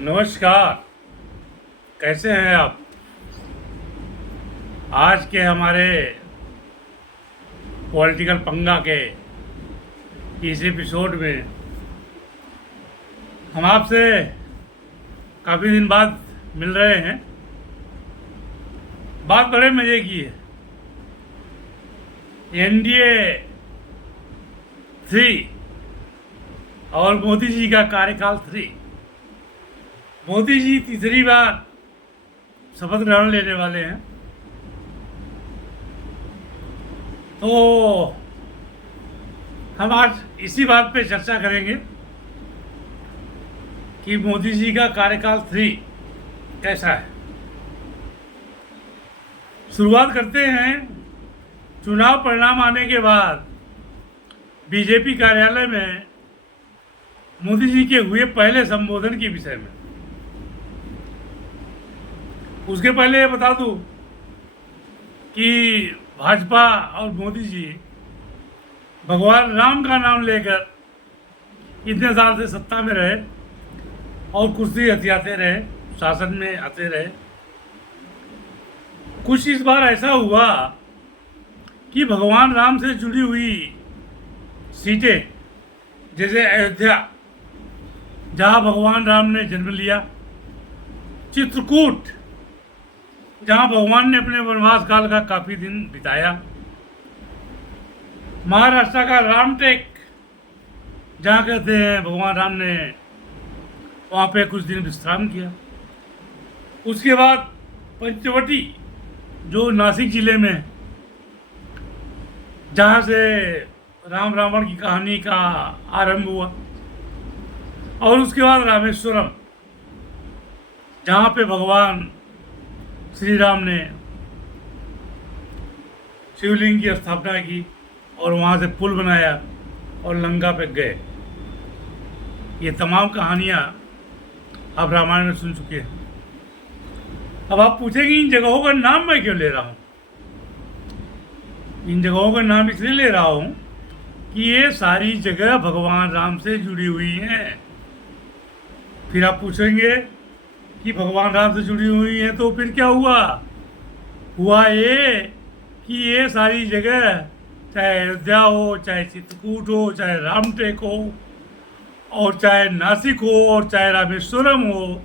नमस्कार। कैसे हैं आप? आज के हमारे पॉलिटिकल पंगा के इस एपिसोड में हम आपसे काफ़ी दिन बाद मिल रहे हैं। बात बड़े मज़े की है। एनडीए 3 और मोदी जी का कार्यकाल 3। मोदी जी तीसरी बार शपथ ग्रहण लेने वाले हैं। तो हम आज इसी बात पे चर्चा करेंगे कि मोदी जी का कार्यकाल 3 कैसा है। शुरुआत करते हैं चुनाव परिणाम आने के बाद बीजेपी कार्यालय में मोदी जी के हुए पहले संबोधन के विषय में। उसके पहले ये बता दूं कि भाजपा और मोदी जी भगवान राम का नाम लेकर इतने साल से सत्ता में रहे और कुर्सी हथियाते रहे, शासन में आते रहे। कुछ इस बार ऐसा हुआ कि भगवान राम से जुड़ी हुई सीटें, जैसे अयोध्या जहाँ भगवान राम ने जन्म लिया, चित्रकूट जहाँ भगवान ने अपने वनवास काल का काफ़ी दिन बिताया, महाराष्ट्र का रामटेक जहाँ कहते हैं भगवान राम ने वहाँ पे कुछ दिन विश्राम किया। उसके बाद पंचवटी जो नासिक जिले में, जहाँ से राम रावण की कहानी का आरंभ हुआ, और उसके बाद रामेश्वरम जहाँ पे भगवान श्री राम ने शिवलिंग की स्थापना की और वहाँ से पुल बनाया और लंका पे गए। ये तमाम कहानियाँ आप रामायण में सुन चुके हैं। अब आप पूछेंगे इन जगहों का नाम मैं क्यों ले रहा हूँ। इन जगहों का नाम इसलिए ले रहा हूँ कि ये सारी जगह भगवान राम से जुड़ी हुई हैं। फिर आप पूछेंगे कि भगवान राम से जुड़ी हुई है तो फिर क्या हुआ ये कि ये सारी जगह, चाहे अयोध्या हो, चाहे चित्रकूट हो, चाहे रामटेक हो, और चाहे नासिक हो, और चाहे रामेश्वरम हो,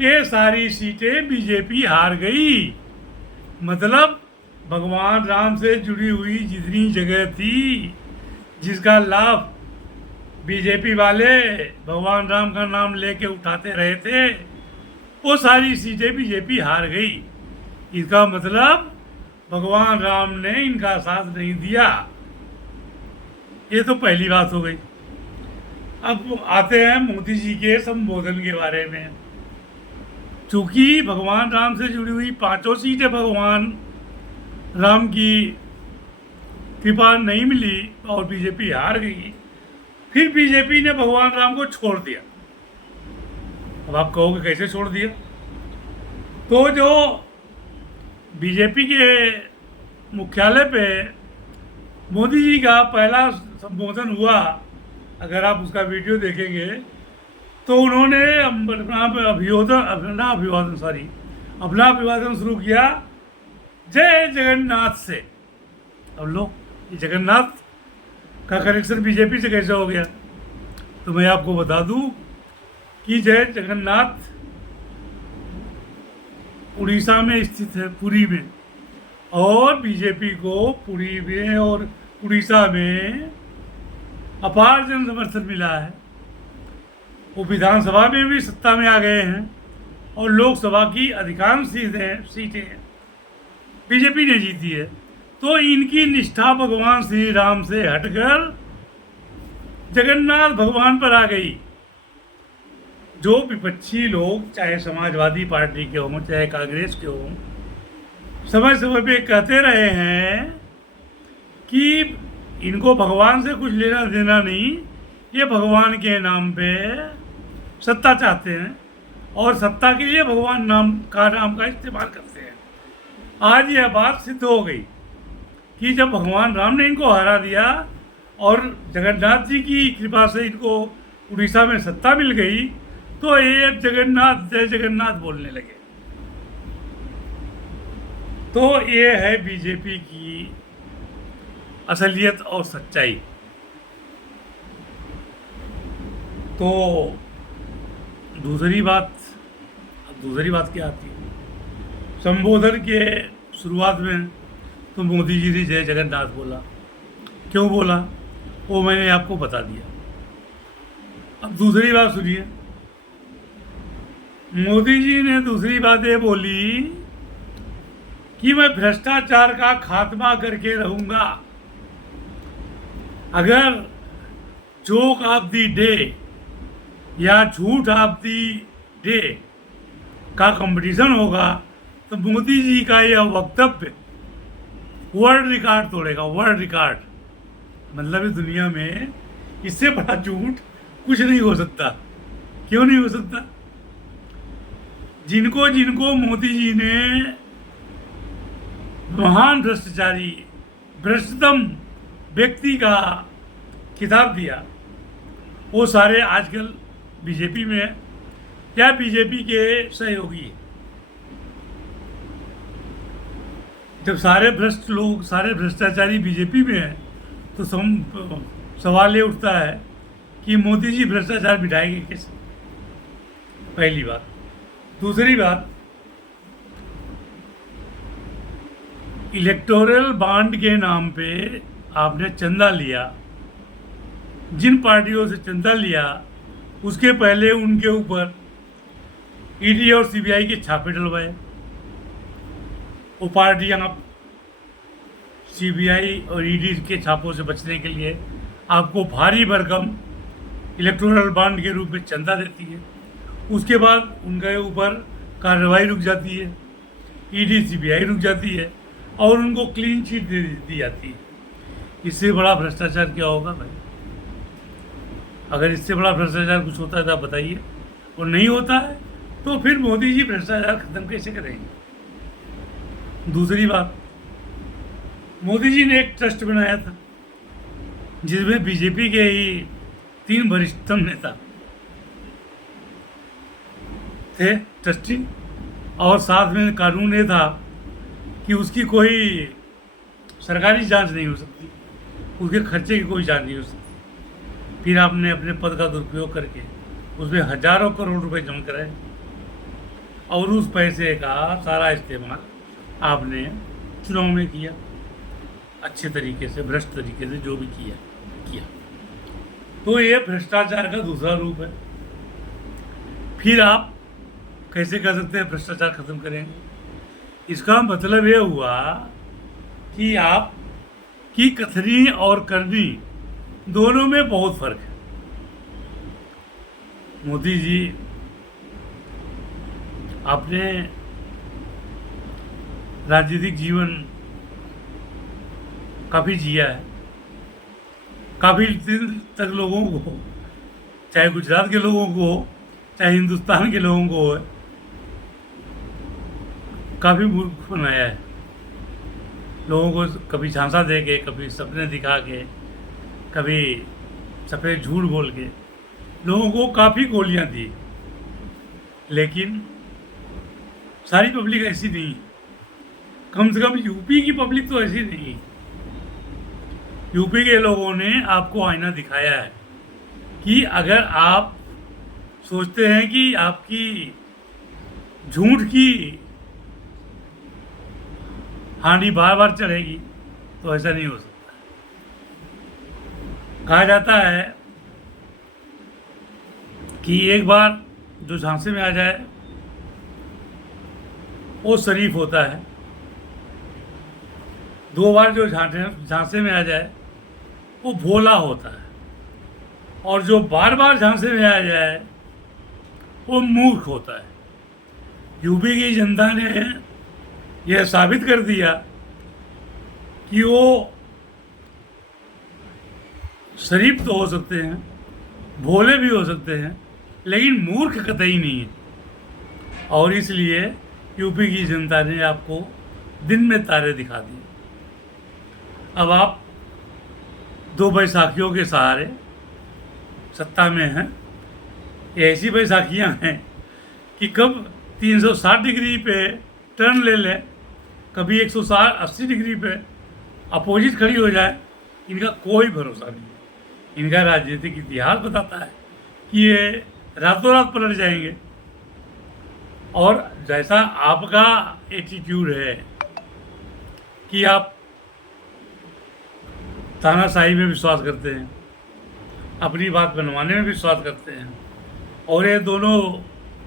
ये सारी सीटें बीजेपी हार गई। मतलब भगवान राम से जुड़ी हुई जितनी जगह थी जिसका लाभ बीजेपी वाले भगवान राम का नाम लेके उठाते रहे थे, वो सारी सीटें बीजेपी हार गई। इसका मतलब भगवान राम ने इनका साथ नहीं दिया। ये तो पहली बात हो गई। अब आते हैं मोदी जी के संबोधन के बारे में। चूंकि भगवान राम से जुड़ी हुई पांचों सीटें भगवान राम की कृपा नहीं मिली और बीजेपी हार गई, फिर बीजेपी ने भगवान राम को छोड़ दिया। अब आप कहोगे कैसे छोड़ दिया? तो जो बीजेपी के मुख्यालय पे मोदी जी का पहला संबोधन हुआ, अगर आप उसका वीडियो देखेंगे तो उन्होंने अपना अभिवादन शुरू किया जय जगन्नाथ से। अब लो, ये जगन्नाथ का कनेक्शन बीजेपी से कैसे हो गया? तो मैं आपको बता दूं कि जय जगन्नाथ उड़ीसा में स्थित है, पुरी में, और बीजेपी को पुरी में और उड़ीसा में अपार जन समर्थन मिला है। वो विधानसभा में भी सत्ता में आ गए हैं और लोकसभा की अधिकांश सीटें बीजेपी ने जीती है। तो इनकी निष्ठा भगवान श्री राम से हटकर जगन्नाथ भगवान पर आ गई। जो विपक्षी लोग, चाहे समाजवादी पार्टी के हों, चाहे कांग्रेस के हों, समय समय पे कहते रहे हैं कि इनको भगवान से कुछ लेना देना नहीं, ये भगवान के नाम पे सत्ता चाहते हैं और सत्ता के लिए भगवान नाम का इस्तेमाल करते हैं। आज यह बात सिद्ध हो गई कि जब भगवान राम ने इनको हरा दिया और जगन्नाथ जी की कृपा से इनको उड़ीसा में सत्ता मिल गई, तो ये जगन्नाथ जय जगन्नाथ बोलने लगे। तो ये है बीजेपी की असलियत और सच्चाई। तो दूसरी बात क्या आती है? संबोधन के शुरुआत में तो मोदी जी ने जय जगन्नाथ बोला। क्यों बोला वो मैंने आपको बता दिया। अब दूसरी बात सुनिए। मोदी जी ने दूसरी बात ये बोली कि मैं भ्रष्टाचार का खात्मा करके रहूंगा। अगर जोक ऑफ द डे या झूठ ऑफ द डे का कंपटीशन होगा तो मोदी जी का यह वक्तव्य वर्ल्ड रिकॉर्ड तोड़ेगा। वर्ल्ड रिकॉर्ड मतलब इस दुनिया में इससे बड़ा झूठ कुछ नहीं हो सकता। क्यों नहीं हो सकता? जिनको जिनको मोदी जी ने महान भ्रष्टाचारी भ्रष्टतम व्यक्ति का खिताब दिया वो सारे आजकल बीजेपी में है या बीजेपी के सहयोगी है। जब सारे भ्रष्ट लोग सारे भ्रष्टाचारी बीजेपी में हैं तो सवाल ये उठता है कि मोदी जी भ्रष्टाचार मिटाएंगे कैसे? पहली बात। दूसरी बात, इलेक्टोरल बॉन्ड के नाम पे आपने चंदा लिया। जिन पार्टियों से चंदा लिया उसके पहले उनके ऊपर ईडी और सीबीआई के छापे डलवाए। वो पार्टियां सीबीआई और ईडी के छापों से बचने के लिए आपको भारी भरकम इलेक्टोरल बॉन्ड के रूप में चंदा देती है। उसके बाद उनके ऊपर कार्रवाई रुक जाती है, ईडी सीबीआई रुक जाती है और उनको क्लीन चिट दे दी जाती है। इससे बड़ा भ्रष्टाचार क्या होगा भाई? अगर इससे बड़ा भ्रष्टाचार कुछ होता है तो आप बताइए। और नहीं होता है तो फिर मोदी जी भ्रष्टाचार खत्म कैसे करेंगे? दूसरी बात, मोदी जी ने एक ट्रस्ट बनाया था जिसमें बीजेपी के ही 3 वरिष्ठतम नेता थे ट्रस्टी, और साथ में कानून ये था कि उसकी कोई सरकारी जांच नहीं हो सकती, उसके खर्चे की कोई जांच नहीं हो सकती। फिर आपने अपने पद का दुरुपयोग करके उसमें हजारों करोड़ रुपए जमा कराए और उस पैसे का सारा इस्तेमाल आपने चुनाव में किया, अच्छे तरीके से, भ्रष्ट तरीके से जो भी किया। तो ये भ्रष्टाचार का दूसरा रूप है। फिर आप कैसे कर सकते हैं भ्रष्टाचार खत्म करेंगे? इसका मतलब ये हुआ कि आप की कथनी और करनी दोनों में बहुत फर्क है। मोदी जी आपने राजनीतिक जीवन काफ़ी जिया है, काफ़ी दिन तक लोगों को, चाहे गुजरात के लोगों को चाहे हिंदुस्तान के लोगों को, काफ़ी मूर्ख बनाया है। लोगों को कभी झांसा दे के, कभी सपने दिखा के, कभी सफ़ेद झूठ बोल के लोगों को काफ़ी गोलियां दी। लेकिन सारी पब्लिक ऐसी नहीं, कम से कम यूपी की पब्लिक तो ऐसी नहीं। यूपी के लोगों ने आपको आईना दिखाया है कि अगर आप सोचते हैं कि आपकी झूठ की हांडी बार बार चढ़ेगी तो ऐसा नहीं हो सकता। कहा जाता है कि एक बार जो झांसे में आ जाए वो शरीफ होता है, 2 बार जो झांसे में आ जाए वो भोला होता है, और जो बार बार झांसे में आ जाए वो मूर्ख होता है। यूपी की जनता ने यह साबित कर दिया कि वो शरीफ तो हो सकते हैं, भोले भी हो सकते हैं, लेकिन मूर्ख कतई नहीं है। और इसलिए यूपी की जनता ने आपको दिन में तारे दिखा दिए। अब आप 2 बैसाखियों के सहारे सत्ता में हैं, ये ऐसी बैसाखियाँ हैं कि कब 360 डिग्री पे टर्न ले लें, कभी 180 डिग्री पे अपोजिट खड़ी हो जाए, इनका कोई भरोसा नहीं है। इनका राजनीतिक इतिहास बताता है कि ये रातों रात पलट जाएंगे। और जैसा आपका एटीट्यूड है कि आप तानाशाही में विश्वास करते हैं, अपनी बात बनवाने में विश्वास करते हैं, और ये दोनों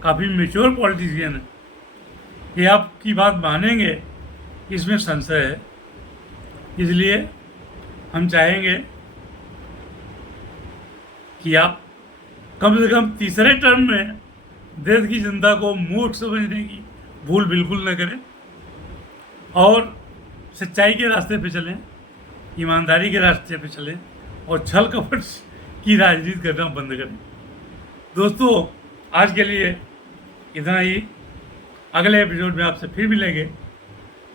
काफ़ी मेच्योर पॉलिटिशियन हैं, ये आपकी बात मानेंगे इसमें संशय है। इसलिए हम चाहेंगे कि आप कम से कम तीसरे टर्म में देश की जनता को मूर्ख समझने की भूल बिल्कुल न करें और सच्चाई के रास्ते पे चलें, ईमानदारी के रास्ते पे चलें और छल कपट की राजनीति करना बंद करें। दोस्तों, आज के लिए इतना ही। अगले एपिसोड में आपसे फिर मिलेंगे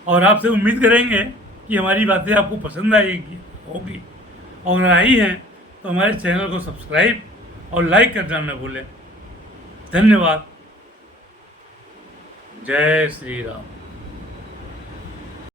और आपसे उम्मीद करेंगे कि हमारी बातें आपको पसंद आएगी होगी, और अगर आई हैं तो हमारे चैनल को सब्सक्राइब और लाइक करना न भूलें। धन्यवाद। जय श्री राम।